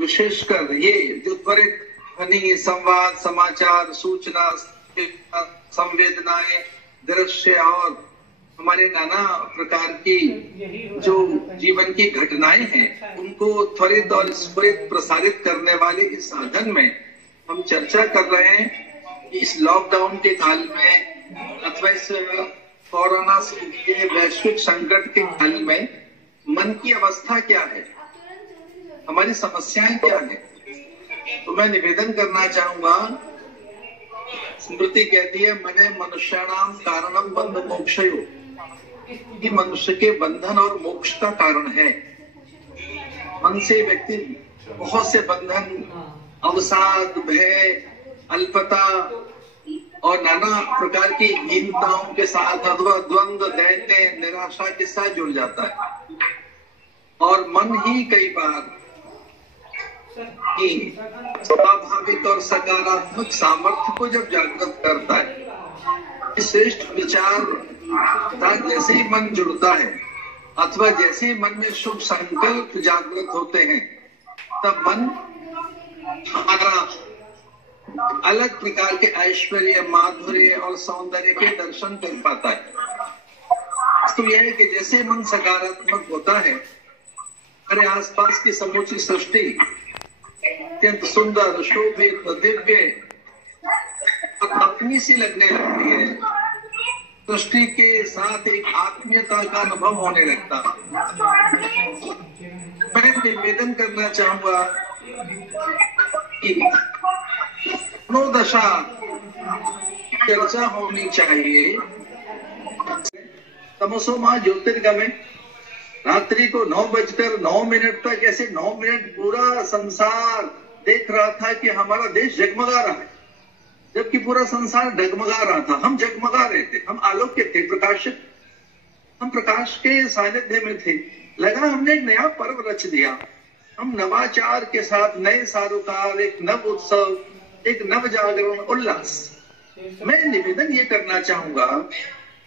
विशेषकर ये जो त्वरित ध्वनि, संवाद, समाचार, सूचना, संवेदनाएं, दृश्य और हमारे नाना प्रकार की जो जीवन की घटनाएं हैं उनको त्वरित और स्फुरित प्रसारित करने वाले इस साधन में हम चर्चा कर रहे हैं कि इस लॉकडाउन के काल में अथवा इस कोरोना के वैश्विक संकट के काल में मन की अवस्था क्या है, हमारी समस्याएं क्या है। तो मैं निवेदन करना चाहूंगा, स्मृति कहती है मने मनुष्याणाम कारणम बंध मोक्षयो, कि मनुष्य के बंधन और मोक्ष का कारण है। मन से व्यक्ति बहुत से बंधन, अवसाद, भय, अल्पता और नाना प्रकार की हीनताओं के साथ अथवा द्वंद्व, दैन्य, निराशा के साथ जुड़ जाता है। और मन ही कई बार की स्वाभाविक और सकारात्मक सामर्थ्य को जब जागृत करता है, श्रेष्ठ विचार जैसे ही मन जुड़ता है अथवा जैसे ही मन में शुभ संकल्प जागृत होते हैं, तब मन हमारा अलग प्रकार के ऐश्वर्य, माधुर्य और सौंदर्य के दर्शन कर पाता है। तो यह है कि जैसे मन सकारात्मक होता है, हमारे आसपास की समूची सृष्टि अत्यंत सुंदर, शोभित, दिव्य और अपनी सी लगने लगती है। सृष्टि के साथ एक आत्मीयता का अनुभव होने लगता है। मैं निवेदन करना चाहूंगा कि मनोदशा चर्चा होनी चाहिए। तमसो मां ज्योतिर्गमय, रात्रि को 9:09 तक ऐसे 9 मिनट पूरा संसार देख रहा था कि हमारा देश जगमगा रहा है, जबकि पूरा संसार डगमगा रहा था। हम जगमगा रहे थे, हम आलोक्य थे, प्रकाशित, हम प्रकाश के सानिध्य में थे। लगा हमने एक नया पर्व रच दिया। हम नवाचार के साथ नए सारोकार, एक नव उत्सव, एक नव जागरण, उल्लास। मैं निवेदन ये करना चाहूंगा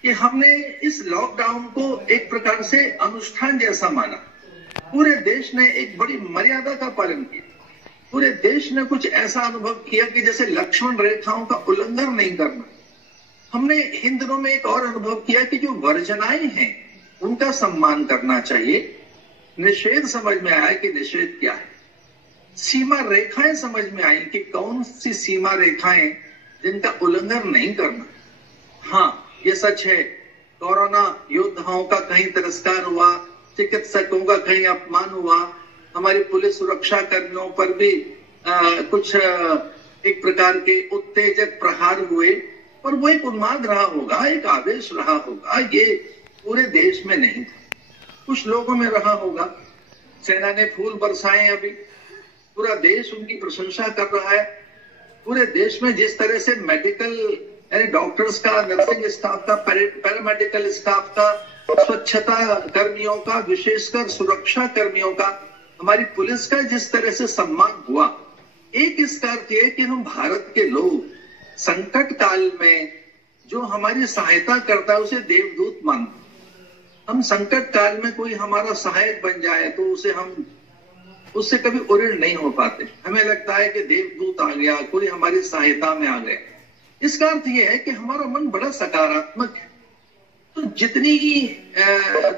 कि हमने इस लॉकडाउन को एक प्रकार से अनुष्ठान जैसा माना। पूरे देश ने एक बड़ी मर्यादा का पालन किया। पूरे देश ने कुछ ऐसा अनुभव किया कि जैसे लक्ष्मण रेखाओं का उल्लंघन नहीं करना। हमने इन दिनों में एक और अनुभव किया कि जो वर्जनाएं हैं उनका सम्मान करना चाहिए। निषेध समझ में आया कि निषेध क्या है। सीमा रेखाएं समझ में आई कि कौन सी सीमा रेखाएं जिनका उल्लंघन नहीं करना। हाँ, ये सच है, कोरोना योद्धाओं का कहीं तिरस्कार हुआ, चिकित्सकों का कहीं अपमान हुआ, हमारी पुलिस सुरक्षा कर्मियों पर भी कुछ एक प्रकार के उत्तेजक प्रहार हुए, और वो एक उन्माद रहा होगा, एक आवेश रहा होगा। ये पूरे देश में नहीं था, कुछ लोगों में रहा होगा। सेना ने फूल बरसाए, अभी पूरा देश उनकी प्रशंसा कर रहा है। पूरे देश में जिस तरह से मेडिकल यानी डॉक्टर्स का, नर्सिंग स्टाफ का, पैरामेडिकल स्टाफ का, स्वच्छता कर्मियों का, विशेषकर सुरक्षा कर्मियों का, हमारी पुलिस का जिस तरह से सम्मान हुआ, एक इसका अर्थ है कि हम भारत के लोग संकट काल में जो हमारी सहायता करता है उसे देवदूत मानते। हम संकट काल में कोई हमारा सहायक बन जाए तो उससे कभी उऋण नहीं हो पाते। हमें लगता है कि देवदूत आ गया, कोई हमारी सहायता में आ गया। इसका अर्थ यह है कि हमारा मन बड़ा सकारात्मक है। तो जितनी ही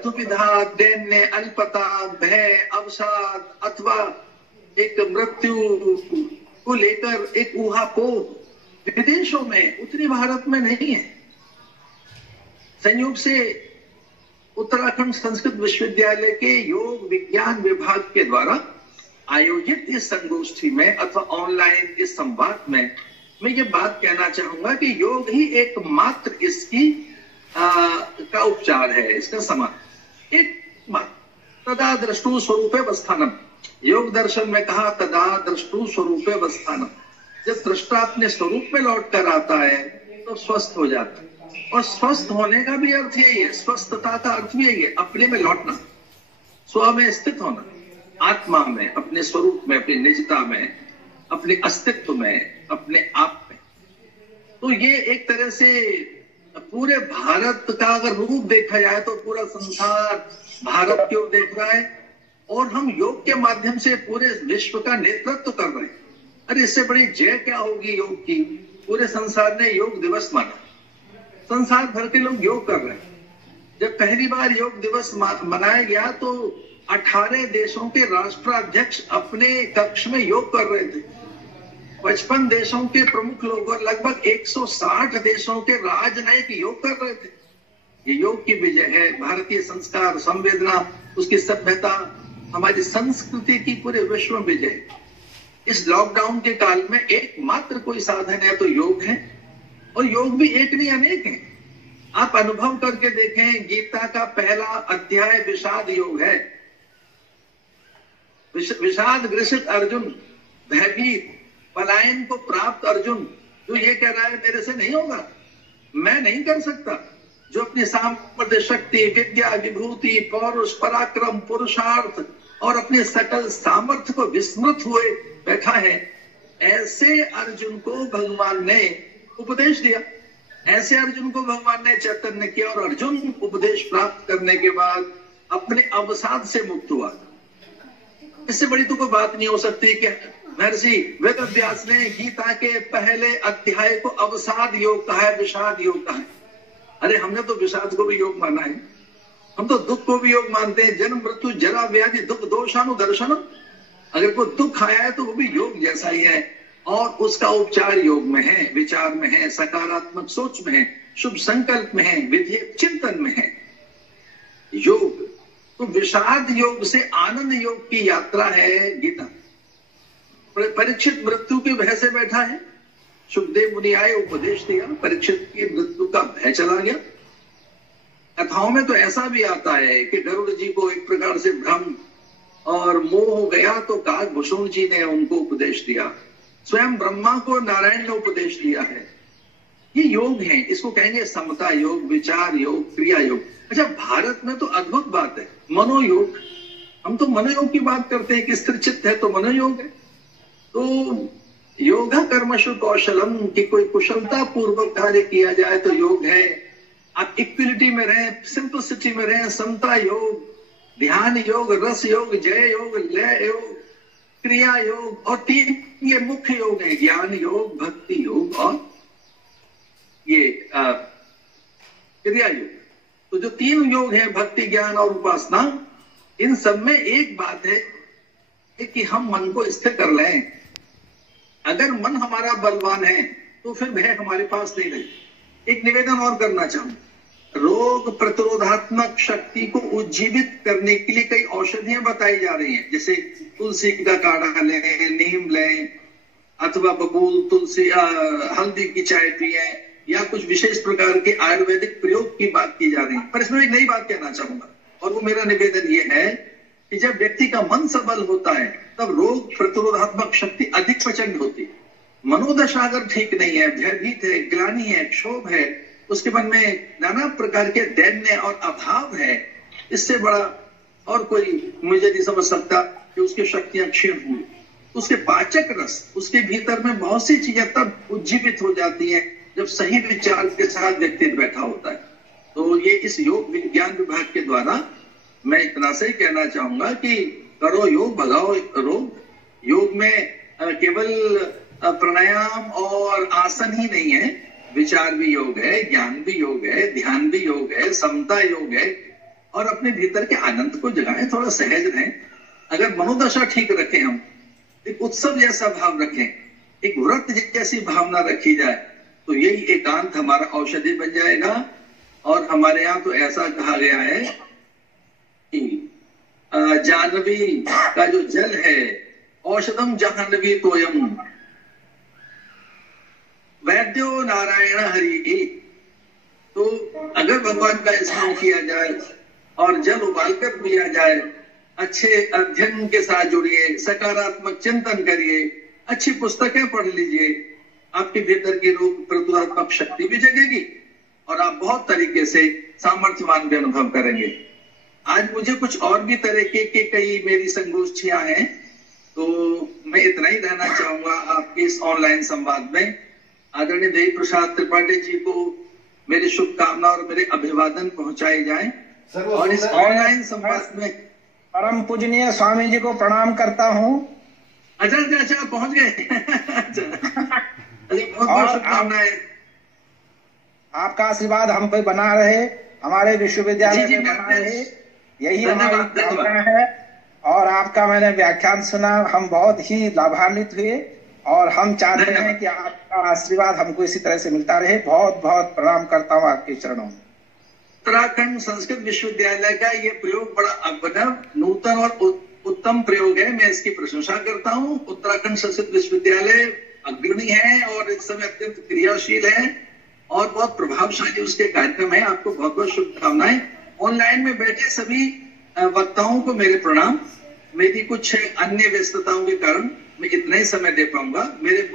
दुविधा, दैन्य, अल्पता, भय, अवसाद अथवा एक मृत्यु को लेकर एक ऊहापोह विदेशों में, उतनी भारत में नहीं है। संयोग से उत्तराखंड संस्कृत विश्वविद्यालय के योग विज्ञान विभाग के द्वारा आयोजित इस संगोष्ठी में अथवा ऑनलाइन इस संवाद में मैं ये बात कहना चाहूंगा कि योग ही एकमात्र इसकी का उपचार है, इसका समाधान। एक तदा दृष्टु स्वरूपे वस्थानम, योग दर्शन में कहा तदा दृष्टु स्वरूपे वस्थानम। जब दृष्टा अपने स्वरूप में लौट कर आता है तो स्वस्थ हो जाता है। और स्वस्थ होने का भी अर्थ यही है, स्वस्थता का अर्थ भी यही है, अपने में लौटना, स्व में स्थित होना, आत्मा में, अपने स्वरूप में, अपनी निजता में, अपने अस्तित्व में, अपने आप में। तो ये एक तरह से पूरे भारत का अगर रूप देखा जाए तो पूरा संसार भारत की ओर देख रहा है। और हम योग के माध्यम से पूरे विश्व का नेतृत्व कर रहे हैं। अरे इससे बड़ी जय क्या होगी योग की। पूरे संसार ने योग दिवस माना, संसार भर के लोग योग कर रहे हैं। जब पहली बार योग दिवस मनाया गया तो 18 देशों के राष्ट्राध्यक्ष अपने कक्ष में योग कर रहे थे। 55 देशों के प्रमुख लोग और लगभग 160 देशों के राजनयिक योग कर रहे थे। ये योग की विजय है। भारतीय संस्कार, संवेदना, उसकी सभ्यता, हमारी संस्कृति की पूरे विश्व में विजय। इस लॉकडाउन के काल में एकमात्र कोई साधन है तो योग है, और योग भी एक नहीं अनेक है। आप अनुभव करके देखें, गीता का पहला अध्याय विषाद योग है। विषाद ग्रसित अर्जुन, भयभीत, पलायन को प्राप्त अर्जुन, जो ये कह रहा है मेरे से नहीं होगा, मैं नहीं कर सकता, जो अपनी सामर्थ्य, शक्ति, विद्या, विभूति, पौरुष, पराक्रम, पुरुषार्थ और अपने सकल सामर्थ्य को विस्मृत हुए बैठा है, ऐसे अर्जुन को भगवान ने उपदेश दिया। ऐसे अर्जुन को भगवान ने चैतन्य किया और अर्जुन उपदेश प्राप्त करने के बाद अपने अवसाद से मुक्त हुआ। इससे बड़ी तो कोई बात नहीं हो सकती कि महर्षि वेदव्यास ने गीता के पहले अध्याय को अवसाद योग कहा है, विषाद योग कहा है। अरे हमने तो विषाद को भी योग माना है, हम तो दुख को भी योग मानते हैं। जन्म, मृत्यु, जरा, व्याधि, दुख, दोषानुदर्शन। अगर कोई दुख आया है तो वो भी योग जैसा ही है, और उसका उपचार योग में है, विचार में है, सकारात्मक सोच में है, शुभ संकल्प में है, विधेयक चिंतन में है योग। तो विषाद योग से आनंद योग की यात्रा है गीता। परीक्षित मृत्यु की भय से बैठा है, सुखदेव मुनि आए, उपदेश दिया, परीक्षित की मृत्यु का भय चला गया। कथाओं में तो ऐसा भी आता है कि गरुड़ जी को एक प्रकार से भ्रम और मोह हो गया तो काकभूषण जी ने उनको उपदेश दिया। स्वयं ब्रह्मा को नारायण ने उपदेश दिया है। ये योग है, इसको कहेंगे समता योग, विचार योग, क्रिया योग। अच्छा, भारत में तो अद्भुत बात है, मनोयोग। हम तो मनोयोग की बात करते हैं कि स्थिर चित्त है तो मनोयोग है। तो योगा कर्मशु कौशलम, की कोई कुशलता पूर्वक कार्य किया जाए तो योग है। आप इक्विलिटी में रहें, सिंपलिसिटी में रहें, समता योग, ध्यान योग, रस योग, जय योग, लय योग, क्रिया योग, और 3 ये मुख्य योग है, ज्ञान योग, भक्ति योग और ये क्रिया योग। तो जो 3 योग है, भक्ति, ज्ञान और उपासना, इन सब में एक बात है कि हम मन को स्थिर कर लें। अगर मन हमारा बलवान है तो फिर भय हमारे पास नहीं रहे। एक निवेदन और करना चाहूंगा, रोग प्रतिरोधात्मक शक्ति को उज्जीवित करने के लिए कई औषधियां बताई जा रही हैं, जैसे तुलसी का काढ़ा लें, नीम लें, अथवा बबूल, तुलसी, हल्दी की चाय पिए, या कुछ विशेष प्रकार के आयुर्वेदिक प्रयोग की बात की जा रही है। पर इसमें एक नई बात कहना चाहूंगा, और वो मेरा निवेदन ये है कि जब व्यक्ति का मन सबल होता है तब रोग प्रतिरोधात्मक शक्ति अधिक प्रचंड होती है। मनोदशा अगर ठीक नहीं है, भयभीत है, ग्लानि है, क्षोभ है, उसके मन में नाना प्रकार के दैन्य और अभाव है, इससे बड़ा और कोई मुझे नहीं समझ सकता कि उसकी शक्तियां क्षीण हुई। उसके पाचक रस, उसके भीतर में बहुत सी चीजें तब उज्जीवित हो जाती हैं जब सही विचार के साथ व्यक्ति बैठा होता है। तो ये इस योग विज्ञान विभाग के द्वारा मैं इतना से ही कहना चाहूंगा कि करो योग, भगाओ रोग। योग में केवल प्राणायाम और आसन ही नहीं है, विचार भी योग है, ज्ञान भी योग है, ध्यान भी योग है, समता योग है, और अपने भीतर के आनंद को जगाएं, थोड़ा सहज रहें। अगर मनोदशा ठीक रखें, हम एक उत्सव जैसा भाव रखें, एक व्रत जैसी भावना रखी जाए, तो यही एकांत हमारा औषधि बन जाएगा। और हमारे यहाँ तो ऐसा कहा गया है कि जाह्नवी का जो जल है, औषधम जाह्नवी तोयम, वैद्यो नारायण हरि। तो अगर भगवान का स्मरण किया जाए और जल उबालकर पिया जाए, अच्छे अध्ययन के साथ जुड़िए, सकारात्मक चिंतन करिए, अच्छी पुस्तकें पढ़ लीजिए, आपके भीतर की रोग प्रतिरोधात्मक शक्ति भी जगेगी और आप बहुत तरीके से सामर्थ्यवान भी अनुभव करेंगे। आज मुझे कुछ और भी तरीके के कई मेरी संगोष्ठियां हैं, तो मैं इतना ही रहना चाहूंगा आपके इस ऑनलाइन संवाद में। आदरणीय देवी प्रसाद त्रिपाठी जी को मेरी शुभकामना और मेरे अभिवादन पहुंचाए जाएं। और इस ऑनलाइन संवाद में परम पूजनीय स्वामी जी को प्रणाम करता हूँ। अच्छा अच्छा अच्छा, पहुंच गए। अच्छा, बहुत बहुत शुभकामनाएं। आपका आशीर्वाद हम पे बना रहे, हमारे विश्वविद्यालय में बना रहे, यही हमारी कामना है। और आपका मैंने व्याख्यान सुना, हम बहुत ही लाभान्वित हुए और हम चाहते हैं कि आपका आशीर्वाद हमको इसी तरह से मिलता रहे। बहुत बहुत प्रणाम करता हूँ आपके चरणों में। उत्तराखंड संस्कृत विश्वविद्यालय का ये प्रयोग बड़ा अभिनव, नूतन और उत्तम प्रयोग है। मैं इसकी प्रशंसा करता हूँ। उत्तराखंड संस्कृत विश्वविद्यालय अग्रणी है और इस समय अत्यंत क्रियाशील है और बहुत प्रभावशाली उसके कार्यक्रम है। आपको बहुत बहुत शुभकामनाएं। ऑनलाइन में बैठे सभी वक्ताओं को मेरे प्रणाम। मेरी कुछ अन्य व्यस्तताओं के कारण मैं इतना ही समय दे पाऊंगा। मेरे